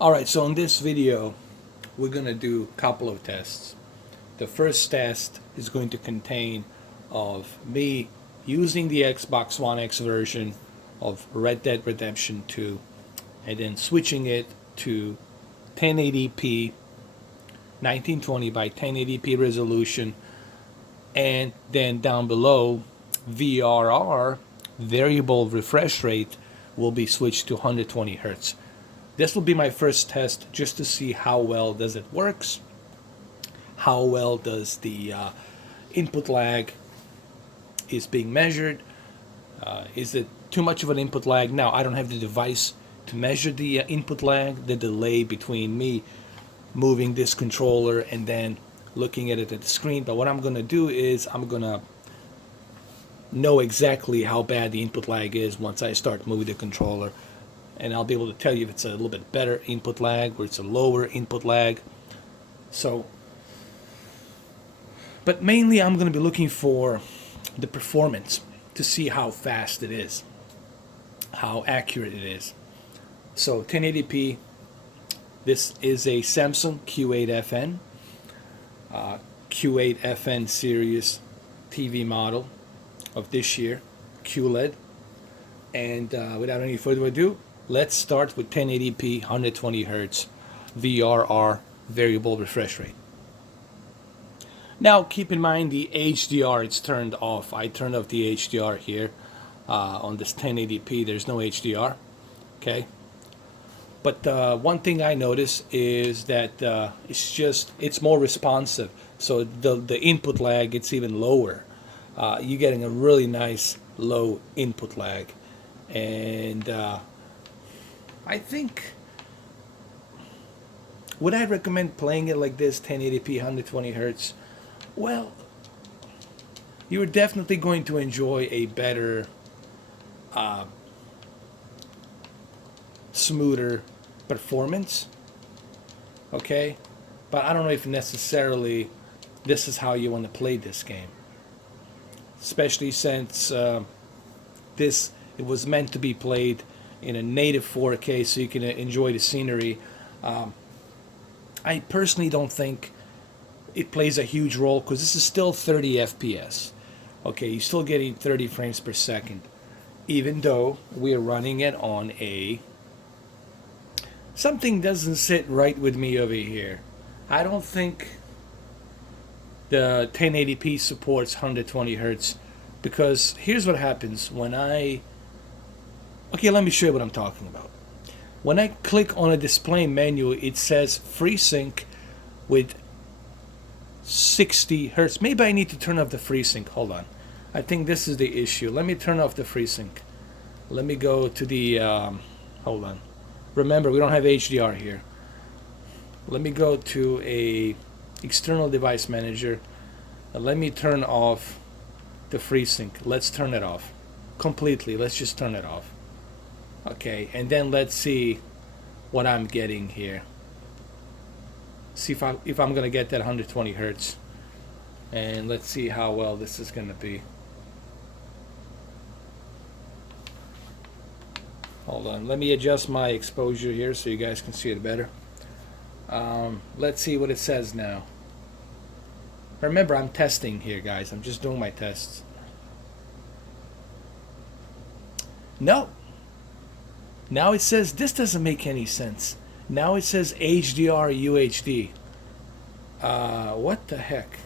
Alright, so in this video we're going to do a couple of tests. The first test is going to contain of me using the Xbox One X version of Red Dead Redemption 2 and then switching it to 1080p 1920 by 1080p resolution, and then down below VRR, variable refresh rate, will be switched to 120 Hertz. This will be my first test just to see how well does it works, how well does the input lag is being measured. Is it too much of an input lag? Now, I don't have the device to measure the input lag, the delay between me moving this controller and then looking at it at the screen. But what I'm going to do is I'm going to know exactly how bad the input lag is once I start moving the controller. And I'll be able to tell you if it's a little bit better input lag or it's a lower input lag. So, but mainly I'm going to be looking for the performance to see how fast it is, how accurate it is. So 1080p, this is a Samsung Q8FN, Q8FN series TV model of this year, QLED. And without any further ado, let's start with 1080p 120 Hz VRR variable refresh rate. Now keep in mind the HDR is turned off. I turned off the HDR here on this 1080p. There's no HDR, okay? But one thing I notice is that it's more responsive. So the input lag, it's even lower. You're getting a really nice low input lag. And I think, would I recommend playing it like this, 1080p 120 Hertz? Well, you're definitely going to enjoy a better, smoother performance, okay? But I don't know if necessarily this is how you want to play this game, especially since it was meant to be played in a native 4K so you can enjoy the scenery. I personally don't think it plays a huge role because this is still 30 FPS. Okay, you're still getting 30 frames per second, even though we're running it on a... Something doesn't sit right with me over here. I don't think the 1080p supports 120 Hertz, because here's what happens when I... Okay, let me show you what I'm talking about. When I click on a display menu, it says FreeSync with 60 Hertz. Maybe I need to turn off the FreeSync. Hold on. I think this is the issue. Let me turn off the FreeSync. Let me go to the... hold on. Remember, we don't have HDR here. Let me go to a external device manager. Let me turn off the FreeSync. Let's turn it off completely. Let's just turn it off. Okay, and then let's see what I'm getting here. See if I'm gonna get that 120 Hertz, and let's see how well this is gonna be. Hold on, let me adjust my exposure here so you guys can see it better. Let's see what it says now. Remember, I'm testing here, guys. I'm just doing my tests. No. Now it says, this doesn't make any sense. Now it says HDR UHD. What the heck?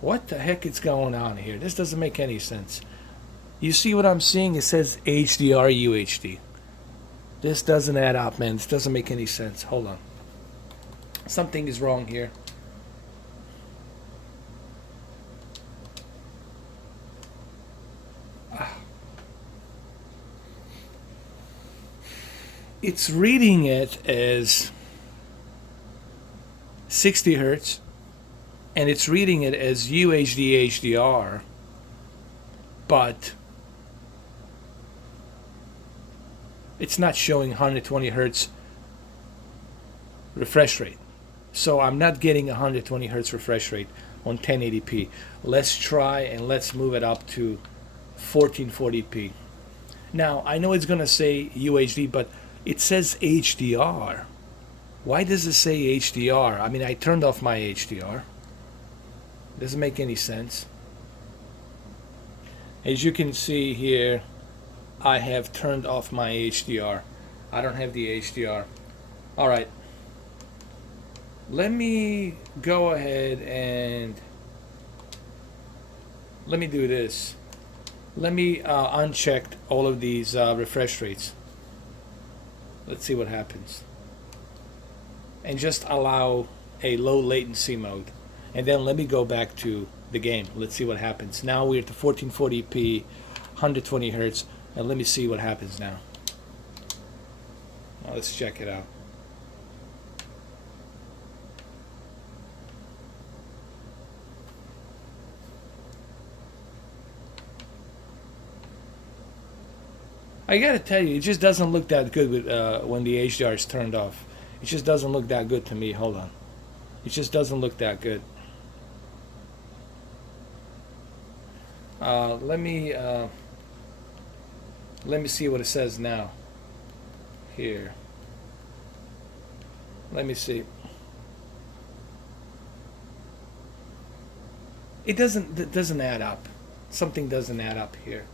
What the heck is going on here? This doesn't make any sense. You see what I'm seeing? It says HDR UHD. This doesn't add up, man. This doesn't make any sense. Hold on. Something is wrong here. It's reading it as 60 Hertz, and it's reading it as UHD HDR, but it's not showing 120 Hertz refresh rate. So I'm not getting 120 Hertz refresh rate on 1080p. Let's try and let's move it up to 1440p. Now, I know it's going to say UHD, but It says HDR. Why does it say HDR? I mean, I turned off my HDR. Doesn't make any sense. As you can see here, I have turned off my HDR. I don't have the HDR. All right. Let me go ahead and let me do this. Let me uncheck all of these refresh rates. Let's see what happens. And just allow a low latency mode. And then let me go back to the game. Let's see what happens. Now we're at the 1440p, 120 hertz. And let me see what happens now. Now let's check it out. I gotta tell you, it just doesn't look that good with, when the HDR is turned off. It just doesn't look that good to me. Hold on. It just doesn't look that good. Let me see what it says now. Here. Let me see. It doesn't add up. Something doesn't add up here.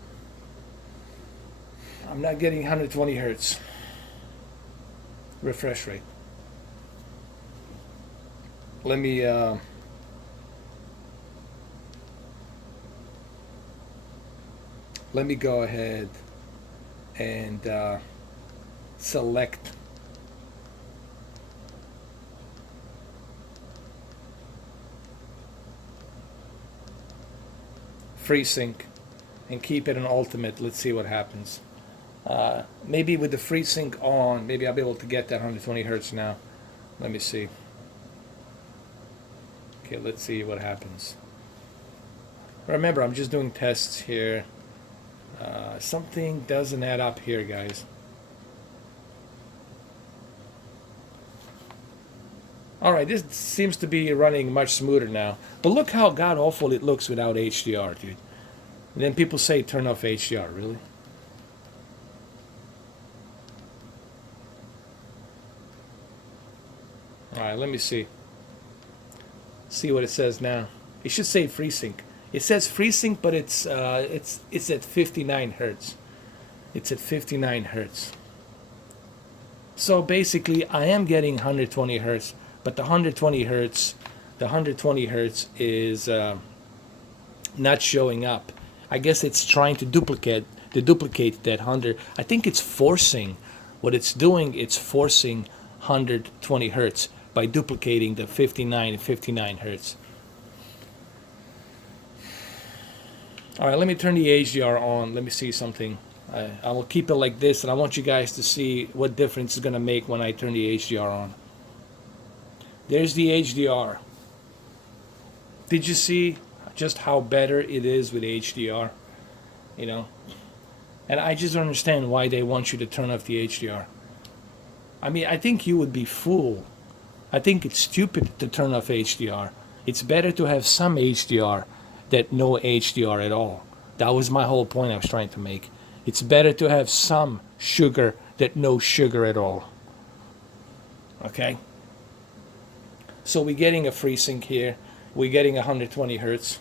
I'm not getting 120 hertz refresh rate. Let me go ahead and select FreeSync and keep it in ultimate. Let's see what happens. Maybe with the FreeSync on, maybe I'll be able to get that 120 hertz now. Let me see. Okay, let's see what happens. Remember, I'm just doing tests here. Something doesn't add up here, guys. Alright, this seems to be running much smoother now. But look how god awful it looks without HDR, dude. And then people say turn off HDR, really? Alright, let me see. See what it says now. It should say FreeSync. It says FreeSync, but it's at 59 hertz. It's at 59 hertz. So basically, I am getting 120 hertz, but the 120 hertz is not showing up. I guess it's trying to duplicate that 100. I think it's forcing. What it's doing, it's forcing 120 hertz by duplicating the 59 hertz. All right, let me turn the HDR on. Let me see something. I will keep it like this, and I want you guys to see what difference it's going to make when I turn the HDR on. There's the HDR. Did you see just how better it is with HDR? You know? And I just don't understand why they want you to turn off the HDR. I mean, I think you would be fooled. I think it's stupid to turn off HDR. It's better to have some HDR than no HDR at all. That was my whole point I was trying to make. It's better to have some sugar than no sugar at all. Okay? So we're getting a FreeSync here. We're getting 120 hertz.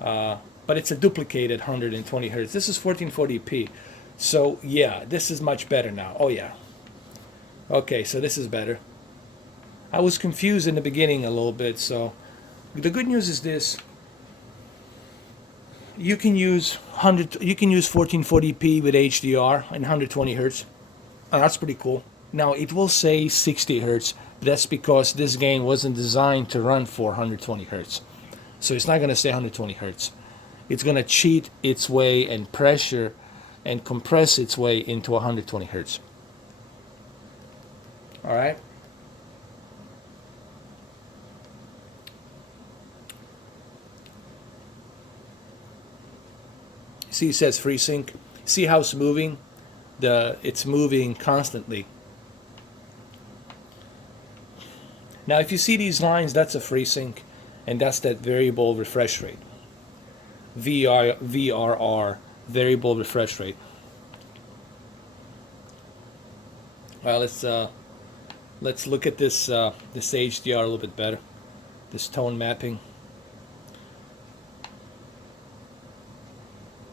But it's a duplicated 120 hertz. This is 1440p. So yeah, this is much better now. Oh yeah. Okay, so this is better. I was confused in the beginning a little bit. So the good news is this. You can use 1440p with HDR and 120 hertz. That's pretty cool. Now it will say 60 hertz. That's because this game wasn't designed to run for 120 hertz. So it's not going to say 120 hertz. It's going to cheat its way and pressure and compress its way into 120 hertz. All right. See, it says FreeSync. See how it's moving? It's moving constantly. Now, if you see these lines, that's a FreeSync, and that's that variable refresh rate. VRR, variable refresh rate. Well, let's look at this HDR a little bit better. This tone mapping.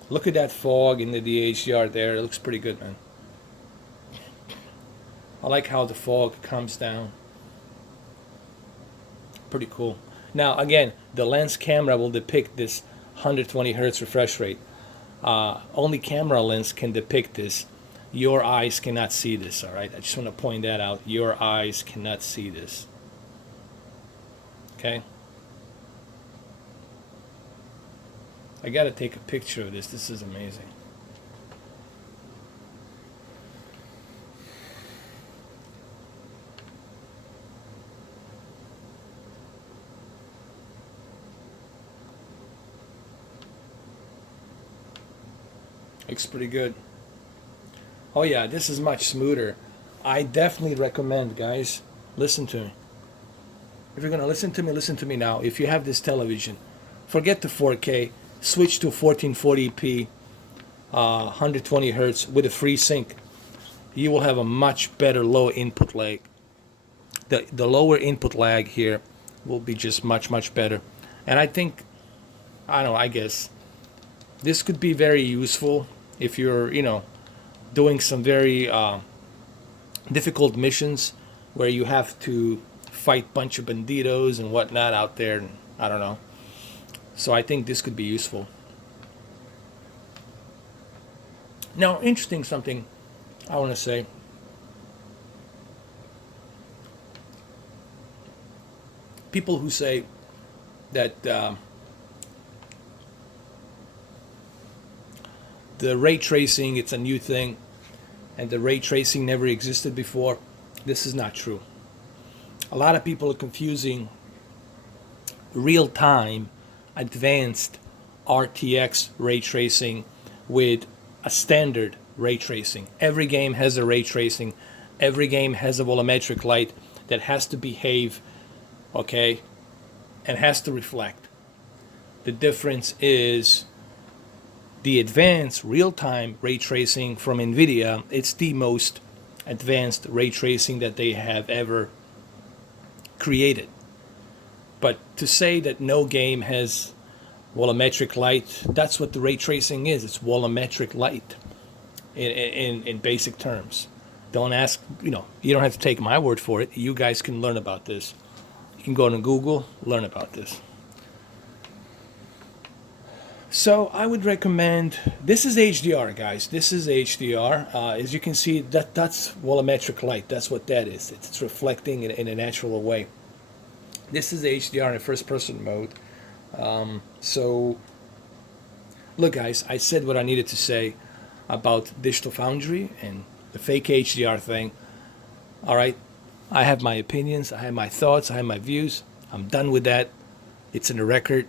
Look at that fog in the HDR there. It looks pretty good, man. I like how the fog comes down. Pretty cool. Now, again, the lens camera will depict this 120 hertz refresh rate. Only camera lens can depict this. Your eyes cannot see this, all right? I just want to point that out. Your eyes cannot see this. Okay? I got to take a picture of this. This is amazing. Looks pretty good. Oh yeah, this is much smoother. I definitely recommend, guys, listen to me. If you're going to listen to me now. If you have this television, forget the 4K, switch to 1440p, 120 hertz with a FreeSync. You will have a much better low input lag. The lower input lag here will be just much better. And I think, I don't know, I guess this could be very useful if you're, doing some very difficult missions where you have to fight bunch of banditos and whatnot out there. And I don't know. So I think this could be useful. Now, interesting something I want to say. People who say that the ray tracing, it's a new thing, and the ray tracing never existed before. This is not true. A lot of people are confusing real-time advanced RTX ray tracing with a standard ray tracing. Every game has a ray tracing. Every game has a volumetric light that has to behave, okay, and has to reflect. The difference is the advanced real-time ray tracing from NVIDIA. It's the most advanced ray tracing that they have ever created. But to say that no game has volumetric light, that's what the ray tracing is. It's volumetric light in basic terms. Don't ask, you don't have to take my word for it. You guys can learn about this. You can go to Google, learn about this. So I would recommend, this is HDR, guys. This is HDR. As you can see, that's volumetric light. That's what that is. It's reflecting in a natural way. This is HDR in first-person mode. So, look, guys, I said what I needed to say about Digital Foundry and the fake HDR thing. All right, I have my opinions. I have my thoughts. I have my views. I'm done with that. It's in the record.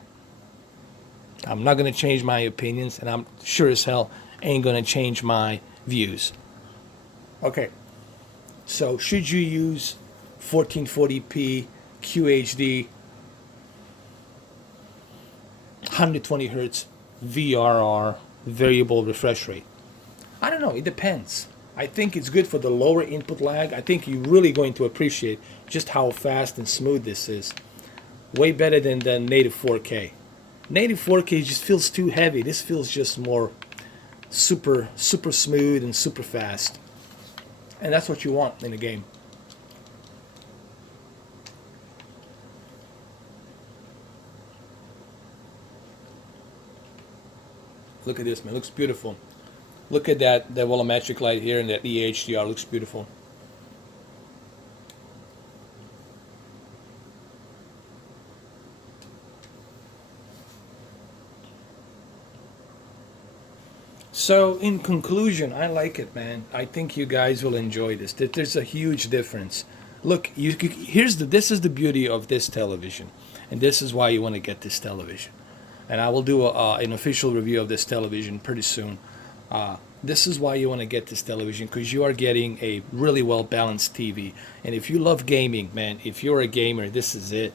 I'm not going to change my opinions, and I'm sure as hell ain't going to change my views. Okay, so should you use 1440p QHD 120 hertz VRR variable refresh rate? I don't know, it depends. I think it's good for the lower input lag. I think you're really going to appreciate just how fast and smooth this is. Way better than the native 4K. Native 4K just feels too heavy. This feels just more super smooth and super fast. And that's what you want in a game. Look at this, man. It looks beautiful. Look at that volumetric light here and that HDR. Looks beautiful. So in conclusion, I like it, man. I think you guys will enjoy this. There's a huge difference. Look, this is the beauty of this television, and this is why you want to get this television. And I will do an official review of this television pretty soon. This is why you want to get this television, because you are getting a really well balanced TV. And if you love gaming, man, if you're a gamer, this is it.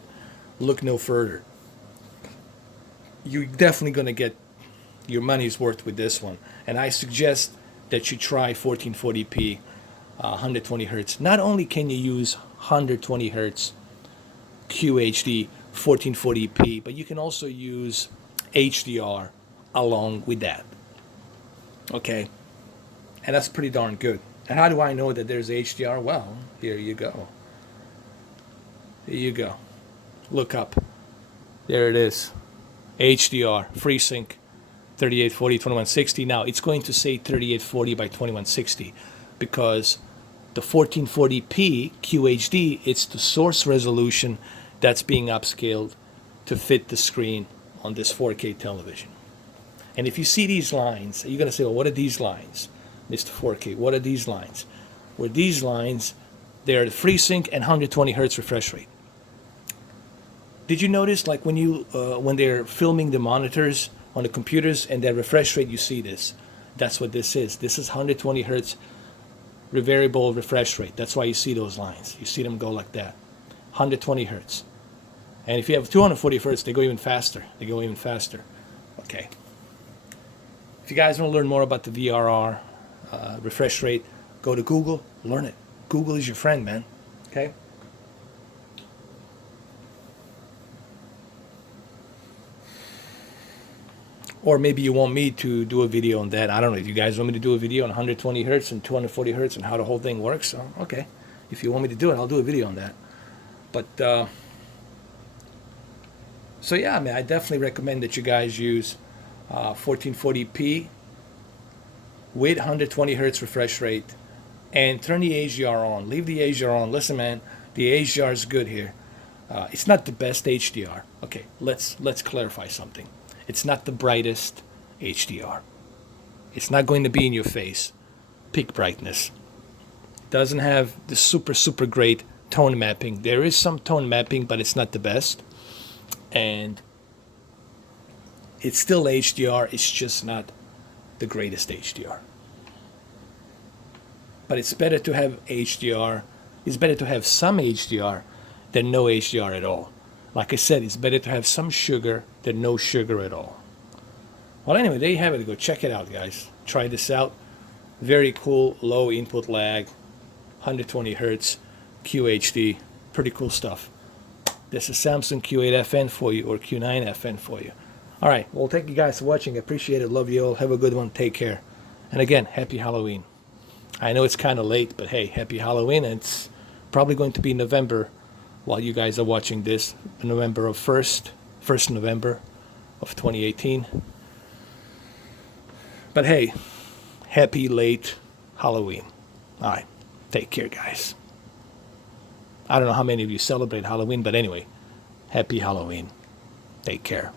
Look no further. You're definitely going to get your money's worth with this one. And I suggest that you try 1440p 120 hertz. Not only can you use 120 hertz QHD 1440p, but you can also use HDR along with that. Okay, and that's pretty darn good. And how do I know that there's HDR? Well, here you go. Here you go. Look up. There it is. HDR, FreeSync 3840 2160. Now it's going to say 3840 by 2160 because the 1440p QHD, it's the source resolution that's being upscaled to fit the screen on this 4K television. And if you see these lines, you're going to say, well, what are these lines, Mr. 4K? What are these lines? Well, these lines, they're the FreeSync and 120 hertz refresh rate. Did you notice, like when they're filming the monitors on the computers and their refresh rate, you see this? That's what this is. This is 120 hertz variable refresh rate. That's why you see those lines. You see them go like that. 120 hertz. And if you have 240 hertz, they go even faster. They go even faster. Okay. If you guys want to learn more about the VRR refresh rate, go to Google, learn it. Google is your friend, man. Okay? Or maybe you want me to do a video on that. I don't know. If you guys want me to do a video on 120 hertz and 240 hertz and how the whole thing works, so, okay. If you want me to do it, I'll do a video on that. But, so yeah, I mean, I definitely recommend that you guys use 1440p with 120 hertz refresh rate and turn the HDR on. Leave the HDR on. Listen, man, the HDR is good here. It's not the best HDR. Okay, let's clarify something. It's not the brightest HDR. It's not going to be in your face. Peak brightness. It doesn't have the super great tone mapping. There is some tone mapping, but it's not the best. And it's still HDR. It's just not the greatest HDR. But it's better to have HDR. It's better to have some HDR than no HDR at all. Like I said, it's better to have some sugar than no sugar at all. Well, anyway, there you have it. Go check it out, guys. Try this out. Very cool, low input lag, 120 hertz, QHD. Pretty cool stuff. This is Samsung Q8FN for you, or Q9FN for you. All right. Well, thank you guys for watching. I appreciate it. Love you all. Have a good one. Take care. And again, happy Halloween. I know it's kind of late, but hey, happy Halloween. And it's probably going to be November while you guys are watching this, November of 1st November of 2018. But hey, happy late Halloween. All right, take care, guys. I don't know how many of you celebrate Halloween, but anyway, happy Halloween. Take care.